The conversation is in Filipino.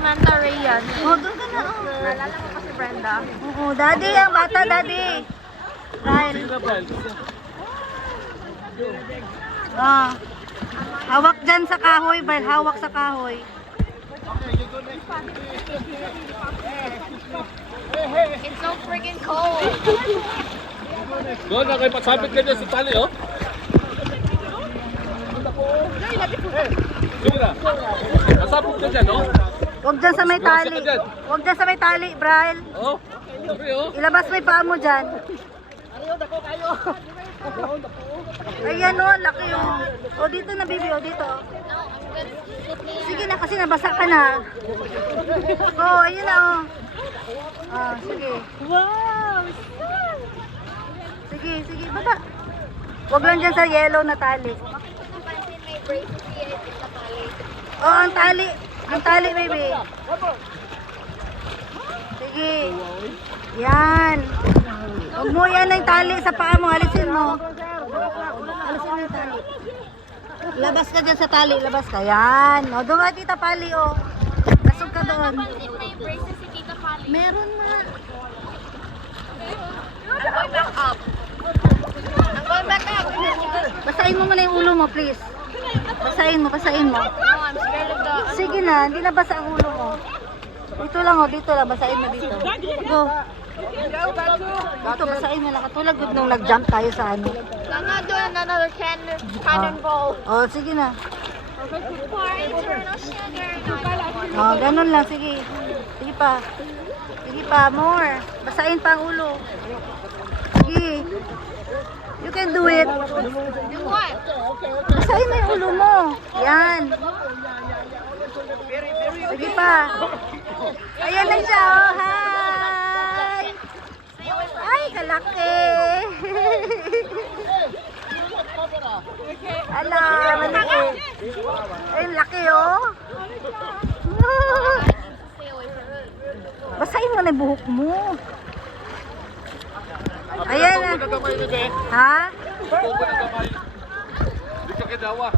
Manta Ray yan. Oh, doon ka na. Oh. Naalala mo pa si Brenda? Oo, daddy, ang bata, daddy. Ryan. Ah. Hawak dyan sa kahoy, Bal. Hawak sa kahoy. It's so freaking cold. Doon na kayo, pasabit ka dyan sa tali, oh. Sige na. Pasabot ka dyan, oh. Huwag dyan sa may tali. Huwag dyan sa may tali, Bral. Oh, sabi, oh. Ilabas mo yung paa mo dyan. Ayan o, laki o. O dito na, baby, o dito. Sige na, kasi nabasa ka na. O, ayun na o. Ah, sige. Wow! Sige, sige, bata. Huwag lang dyan sa yellow na tali. O, ang tali. Ang tali, baby. Sige. Yan. Huwag mo yan ang tali sa paa mo. Alisin mo. Alisin mo yung tali. Labas ka dyan sa tali. Labas ka. Yan. O, doon ka, Tita Pali, o. Lasog ka doon. May braces si Tita Pali. Meron na. I'm going back up. I'm going back up. Basahin mo muna yung ulo mo, please. Basahin mo, basahin mo. No, I'm scared of the... Sige na, hindi na basa ang ulo mo. Dito lang, o. Dito lang. Basahin mo dito. Go. Dito, basahin mo lang. Katulad nung nag-jump tayo sa ano. I'm not doing another cannonball. O, sige na. For eternal sugar. No, Oh, ganun lang. Sige. Sige pa. Sige pa. More. Basahin pa ang ulo. Sige. You can do it. do what? Basahin mo yung ulo mo. Yan. Sige pa. Ayan na siya. Oh, hi. Ay, kalaki. Ala, maliit. Ay, laki oh. Basahin mo na yung buhok mo. Ayan na. Ha? Di ka kidawa.